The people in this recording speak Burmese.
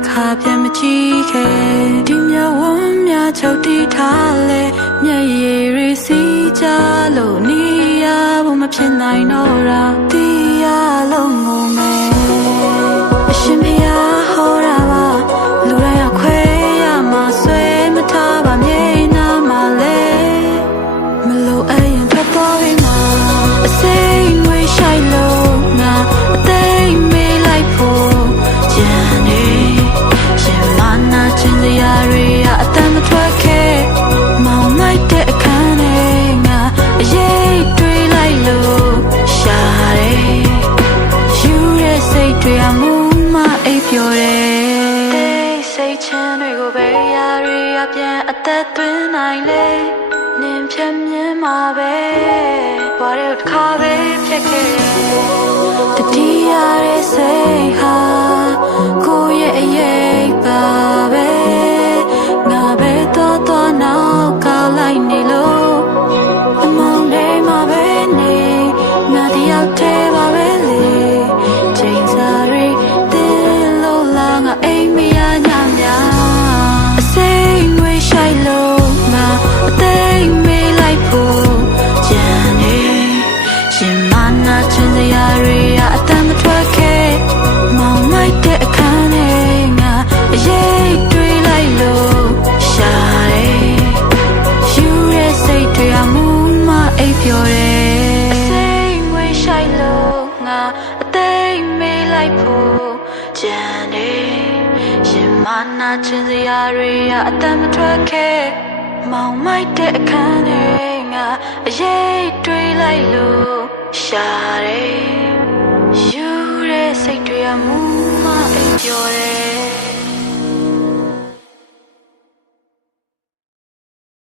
တစ်ခါပြန်မကြည့်ခဲ့ဒီမြဝန်းများချုပ်တီးထားလဲမျက်ရည်တွေစီးကြလို့နေရဖို့မဖြစ်နိုင်တော့တာတီးရလုံးငုံမယ်တွေ့ရမှုမှအိပ်ပျော်တယ်စိတ်ချင်းတွေကိုပဲရာတွေအပြန်အသက်သွင်းနိုင်လေနင်ဖြတ်မြင်မှာပဲဘာတွေတစ်ခါပဲဖြစ်ခဲ့တတိယလိုက်ဖို့ကြံနေရင်မနာခြင်းစရာတွေအတမထွက်ခဲ့မောင်မိုက်တဲ့အခန်းတွေငါအရေးတွေးလိုက်လို့ရှာတယ်ယူတဲ့စိတ်တွေအမှုမအိပ်ပျော်တယ်